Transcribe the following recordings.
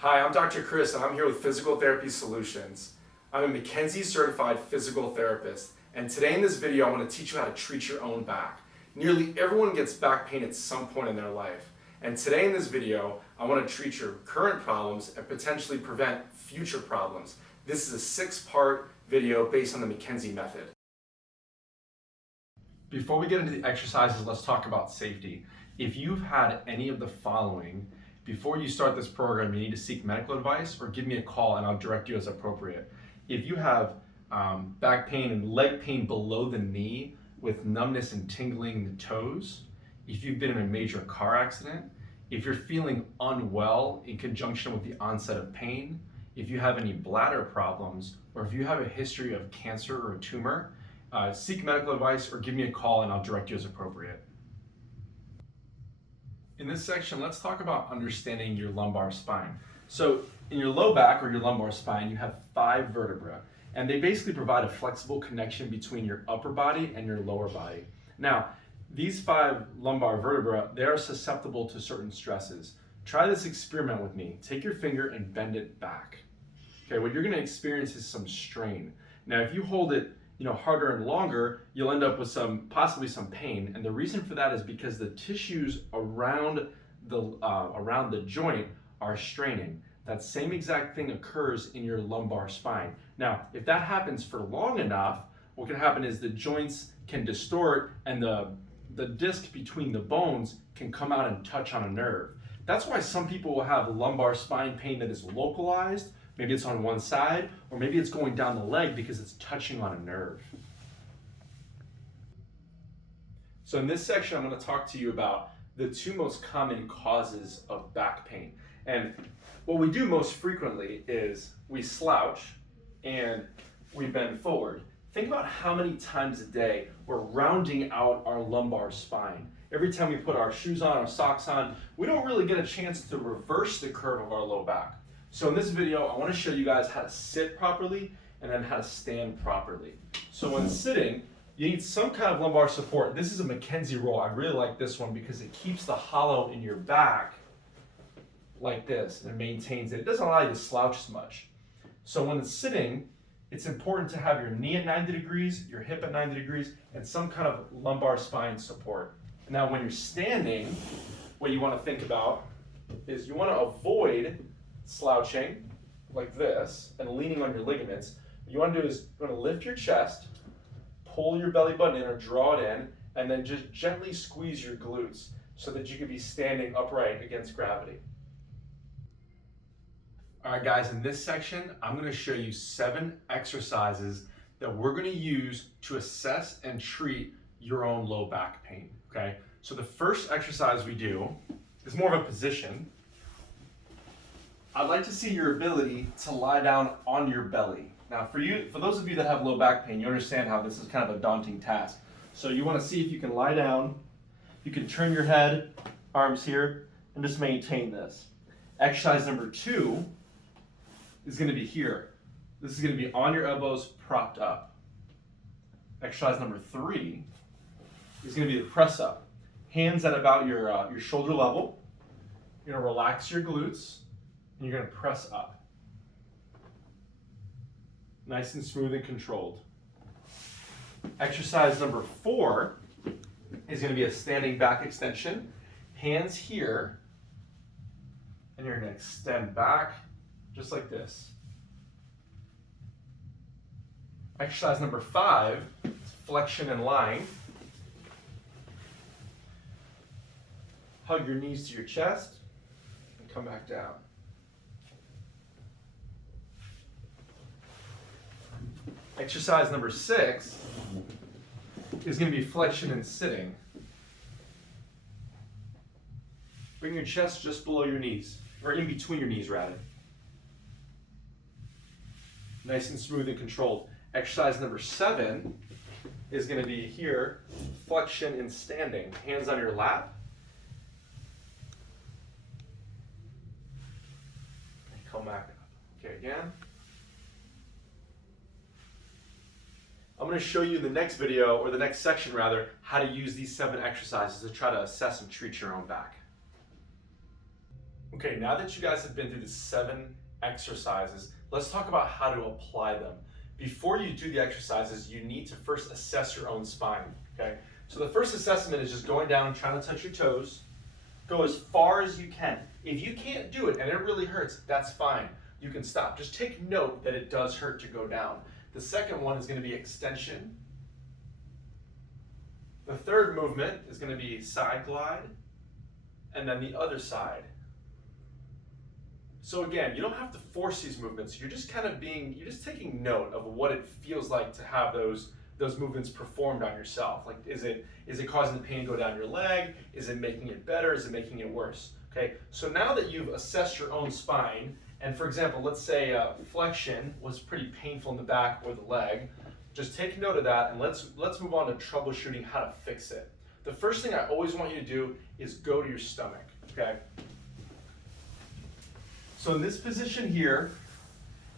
Hi, I'm Dr. Chris and I'm here with Physical Therapy Solutions. I'm a McKenzie certified physical therapist, and today in this video I want to teach you how to treat your own back. Nearly everyone gets back pain at some point in their life, and today in this video I want to treat your current problems and potentially prevent future problems. This is a 6-part video based on the McKenzie method. Before we get into the exercises, let's talk about safety. If you've had any of the following, before you start this program, you need to seek medical advice or give me a call and I'll direct you as appropriate. If you have back pain and leg pain below the knee with numbness and tingling in the toes, if you've been in a major car accident, if you're feeling unwell in conjunction with the onset of pain, if you have any bladder problems, or if you have a history of cancer or a tumor, seek medical advice or give me a call and I'll direct you as appropriate. In this section, let's talk about understanding your lumbar spine. So in your low back or your lumbar spine, you have 5 vertebrae, and they basically provide a flexible connection between your upper body and your lower body. Now, these 5 lumbar vertebrae, they are susceptible to certain stresses. Try this experiment with me. Take your finger and bend it back. Okay, what you're gonna experience is some strain. Now, if you hold it harder and longer, you'll end up with possibly some pain. And the reason for that is because the tissues around the joint are straining. That same exact thing occurs in your lumbar spine. Now, if that happens for long enough, what can happen is the joints can distort and the disc between the bones can come out and touch on a nerve. That's why some people will have lumbar spine pain that is localized. Maybe it's on one side, or maybe it's going down the leg because it's touching on a nerve. So in this section, I'm going to talk to you about the 2 most common causes of back pain. And what we do most frequently is we slouch and we bend forward. Think about how many times a day we're rounding out our lumbar spine. Every time we put our shoes on, our socks on, we don't really get a chance to reverse the curve of our low back. So in this video, I want to show you guys how to sit properly and then how to stand properly. So when sitting, you need some kind of lumbar support. This is a McKenzie roll. I really like this one because it keeps the hollow in your back like this and it maintains it. It doesn't allow you to slouch as much. So when it's sitting, it's important to have your knee at 90 degrees, your hip at 90 degrees, and some kind of lumbar spine support. Now when you're standing, what you want to think about is you want to avoid slouching like this and leaning on your ligaments. What you want to do is you want to lift your chest, pull your belly button in or draw it in, and then just gently squeeze your glutes so that you can be standing upright against gravity. All right, guys, in this section, I'm going to show you 7 exercises that we're going to use to assess and treat your own low back pain, okay? So the first exercise we do is more of a position. I'd like to see your ability to lie down on your belly. Now for those of you that have low back pain, you understand how this is kind of a daunting task. So you want to see if you can lie down, you can turn your head, arms here, and just maintain this. Exercise number 2 is going to be here. This is going to be on your elbows, propped up. Exercise number 3 is going to be the press up. Hands at about your shoulder level. You're going to relax your glutes. And you're going to press up. Nice and smooth and controlled. Exercise number 4 is going to be a standing back extension. Hands here, and you're going to extend back just like this. Exercise number 5 is flexion and lying. Hug your knees to your chest and come back down. Exercise number 6 is going to be flexion and sitting. Bring your chest just below your knees, or in between your knees rather. Nice and smooth and controlled. Exercise number 7 is going to be here, flexion and standing. Hands on your lap. And come back up. Okay, again. I'm going to show you in the next video, or the next section rather, how to use these 7 exercises to try to assess and treat your own back. Okay, now that you guys have been through the 7 exercises, let's talk about how to apply them. Before you do the exercises, you need to first assess your own spine, okay? So the first assessment is just going down and trying to touch your toes. Go as far as you can. If you can't do it and it really hurts, that's fine. You can stop. Just take note that it does hurt to go down. The second one is going to be extension. The third movement is going to be side glide, and then the other side. So again, you don't have to force these movements. You're just you're just taking note of what it feels like to have those movements performed on yourself. Like, is it causing the pain to go down your leg? Is it making it better? Is it making it worse? Okay, so now that you've assessed your own spine, and for example, let's say flexion was pretty painful in the back or the leg, just take note of that, and let's move on to troubleshooting how to fix it. The first thing I always want you to do is go to your stomach, okay? So in this position here,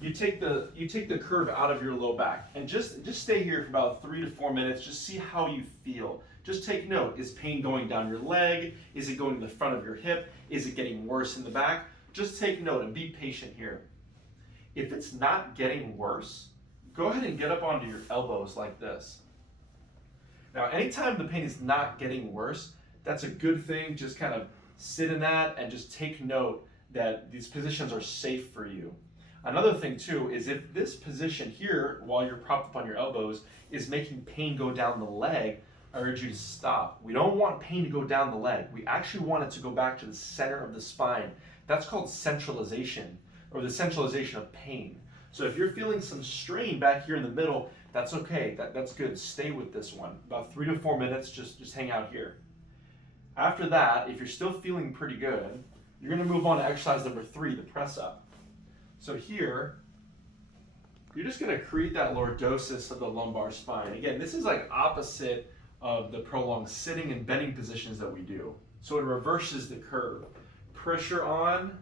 you take the curve out of your low back, and just stay here for about 3 to 4 minutes. Just see how you feel. Just take note. Is pain going down your leg? Is it going to the front of your hip? Is it getting worse in the back? Just take note and be patient here. If it's not getting worse, go ahead and get up onto your elbows like this. Now, anytime the pain is not getting worse, that's a good thing. Just kind of sit in that and just take note that these positions are safe for you. Another thing too is if this position here, while you're propped up on your elbows, is making pain go down the leg, I urge you to stop. We don't want pain to go down the leg. We actually want it to go back to the center of the spine. That's called centralization, or the centralization of pain. So if you're feeling some strain back here in the middle, that's okay. That's good. Stay with this one. About 3 to 4 minutes, just hang out here. After that, if you're still feeling pretty good, you're going to move on to exercise number 3, the press up. So here, you're just going to create that lordosis of the lumbar spine. Again, this is like opposite of the prolonged sitting and bending positions that we do. So it reverses the curve. Pressure on,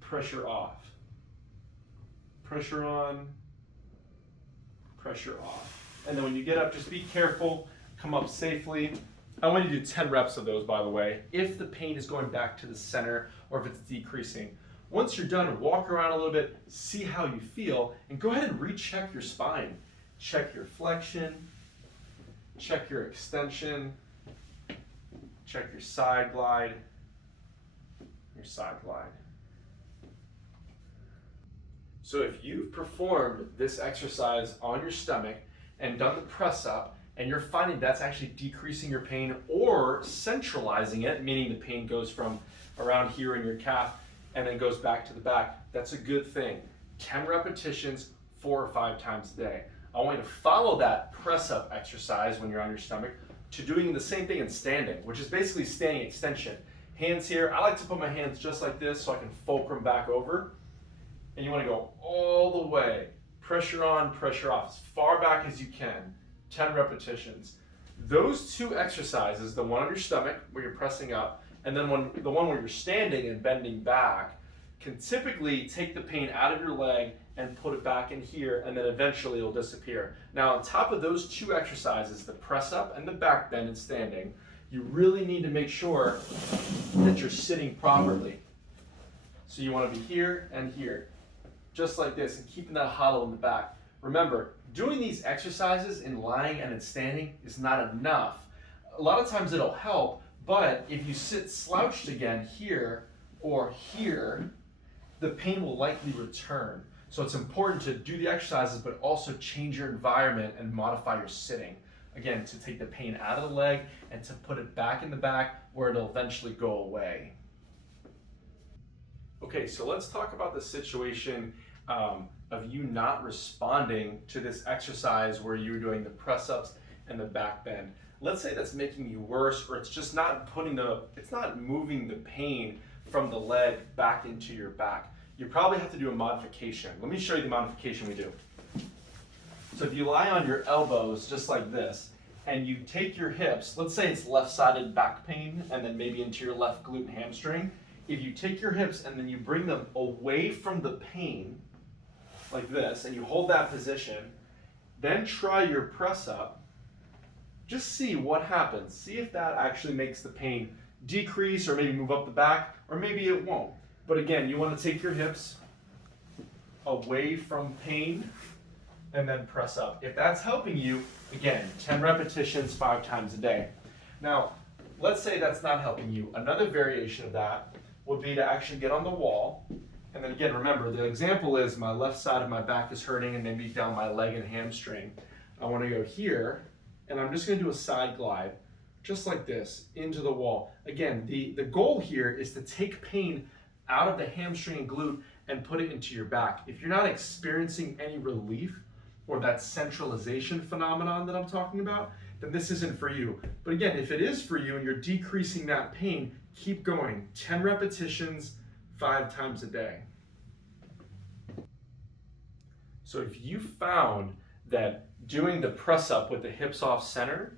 pressure off. Pressure on, pressure off. And then when you get up, just be careful, come up safely. I want you to do 10 reps of those, by the way, if the pain is going back to the center or if it's decreasing. Once you're done, walk around a little bit, see how you feel, and go ahead and recheck your spine. Check your flexion, check your extension, check your side glide, your side glide. So if you've performed this exercise on your stomach and done the press up, and you're finding that's actually decreasing your pain or centralizing it, meaning the pain goes from around here in your calf and then goes back to the back, that's a good thing. 10 repetitions, 4 or 5 times a day. I want you to follow that press up exercise when you're on your stomach to doing the same thing in standing, which is basically standing extension. Hands here, I like to put my hands just like this so I can fulcrum back over. And you want to go all the way, pressure on, pressure off, as far back as you can. 10 repetitions. Those 2 exercises, the one on your stomach where you're pressing up, and then the one where you're standing and bending back, can typically take the pain out of your leg and put it back in here, and then eventually it'll disappear. Now, on top of those 2 exercises, the press up and the back bend and standing, you really need to make sure that you're sitting properly. So you want to be here and here, just like this, and keeping that hollow in the back. Remember, doing these exercises in lying and in standing is not enough. A lot of times it'll help, but if you sit slouched again here or here, the pain will likely return. So it's important to do the exercises, but also change your environment and modify your sitting. Again, to take the pain out of the leg and to put it back in the back where it'll eventually go away. Okay, so let's talk about the situation of you not responding to this exercise where you're doing the press-ups and the back bend. Let's say that's making you worse, or it's just not it's not moving the pain from the leg back into your back. You probably have to do a modification. Let me show you the modification we do. So if you lie on your elbows just like this, and you take your hips, let's say it's left-sided back pain, and then maybe into your left glute and hamstring. If you take your hips and then you bring them away from the pain, like this, and you hold that position, then try your press up. Just see what happens. See if that actually makes the pain decrease or maybe move up the back, or maybe it won't. But again, you want to take your hips away from pain and then press up. If that's helping you, again, 10 repetitions 5 times a day. Now, let's say that's not helping you. Another variation of that would be to actually get on the wall. And then again, remember, the example is my left side of my back is hurting and maybe down my leg and hamstring. I want to go here, and I'm just going to do a side glide, just like this, into the wall. Again, the goal here is to take pain out of the hamstring and glute and put it into your back. If you're not experiencing any relief or that centralization phenomenon that I'm talking about, then this isn't for you. But again, if it is for you and you're decreasing that pain, keep going. 10 repetitions, 5 times a day. So if you found that doing the press up with the hips off center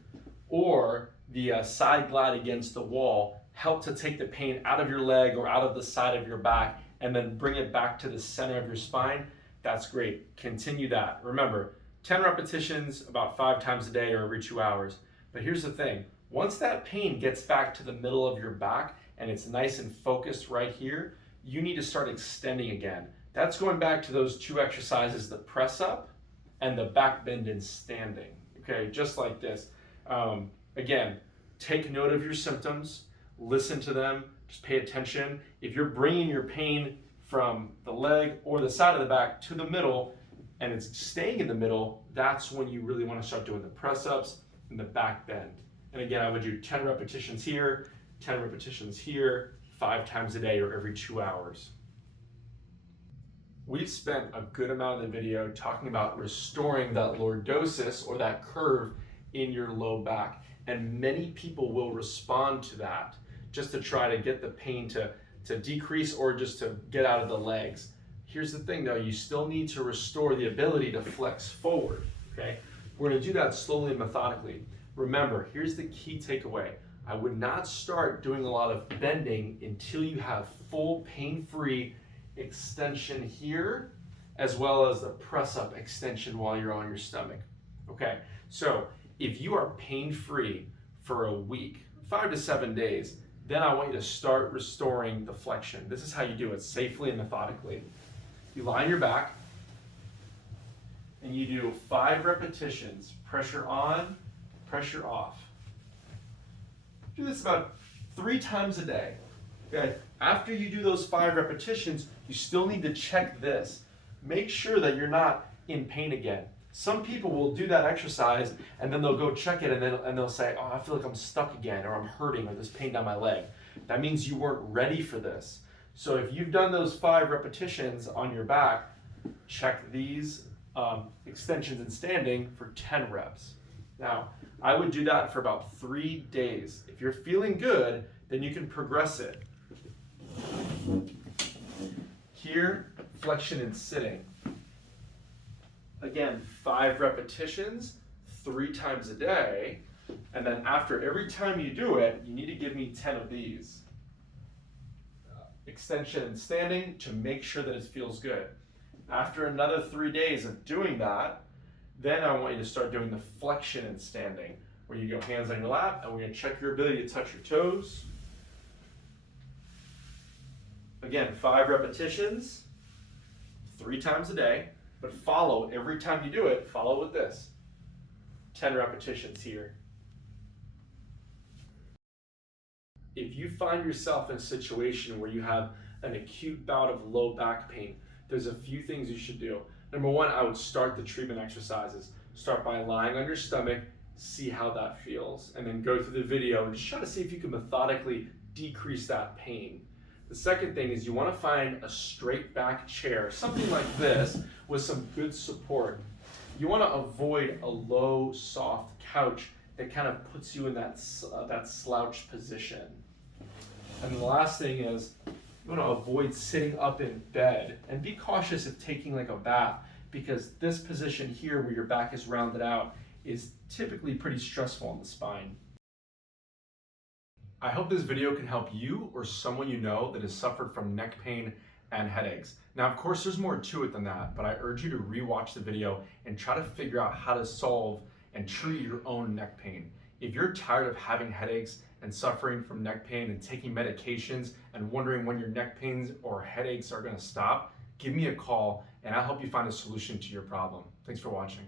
or the side glide against the wall helped to take the pain out of your leg or out of the side of your back and then bring it back to the center of your spine, that's great. Continue that. Remember, 10 repetitions about 5 times a day or every 2 hours. But here's the thing. Once that pain gets back to the middle of your back and it's nice and focused right here, you need to start extending again. That's going back to those 2 exercises, the press up and the back bend in standing. Okay, just like this. Again, take note of your symptoms, listen to them, just pay attention. If you're bringing your pain from the leg or the side of the back to the middle and it's staying in the middle, that's when you really want to start doing the press ups and the back bend. And again, I would do 10 repetitions here, 10 repetitions here, 5 times a day or every 2 hours. We've spent a good amount of the video talking about restoring that lordosis or that curve in your low back. And many people will respond to that just to try to get the pain to decrease or just to get out of the legs. Here's the thing though, you still need to restore the ability to flex forward, okay? We're gonna do that slowly and methodically. Remember, here's the key takeaway. I would not start doing a lot of bending until you have full pain-free extension here, as well as the press-up extension while you're on your stomach, okay? So if you are pain-free for a week, 5 to 7 days, then I want you to start restoring the flexion. This is how you do it safely and methodically. You lie on your back, and you do 5 repetitions, pressure on, pressure off. Do this about 3 times a day. Okay? After you do those 5 repetitions, you still need to check this. Make sure that you're not in pain again. Some people will do that exercise and then they'll go check it and they'll say, oh, I feel like I'm stuck again, or I'm hurting, or there's pain down my leg. That means you weren't ready for this. So if you've done those 5 repetitions on your back, check these extensions and standing for 10 reps. Now, I would do that for about 3 days. If you're feeling good, then you can progress it. Here, flexion and sitting. Again, 5 repetitions, 3 times a day, and then after every time you do it, you need to give me 10 of these. Extension and standing to make sure that it feels good. After another 3 days of doing that, then I want you to start doing the flexion and standing, where you go hands on your lap, and we're going to check your ability to touch your toes. Again, 5 repetitions, 3 times a day, but follow every time you do it, follow with this. 10 repetitions here. If you find yourself in a situation where you have an acute bout of low back pain, there's a few things you should do. Number 1, I would start the treatment exercises. Start by lying on your stomach, see how that feels, and then go through the video and just try to see if you can methodically decrease that pain. The second thing is you want to find a straight back chair, something like this, with some good support. You want to avoid a low, soft couch that kind of puts you in that slouch position. And the last thing is you want to avoid sitting up in bed, and be cautious of taking like a bath, because this position here where your back is rounded out is typically pretty stressful on the spine. I hope this video can help you or someone you know that has suffered from neck pain and headaches. Now, of course, there's more to it than that, but I urge you to rewatch the video and try to figure out how to solve and treat your own neck pain. If you're tired of having headaches and suffering from neck pain and taking medications and wondering when your neck pains or headaches are going to stop, give me a call and I'll help you find a solution to your problem. Thanks for watching.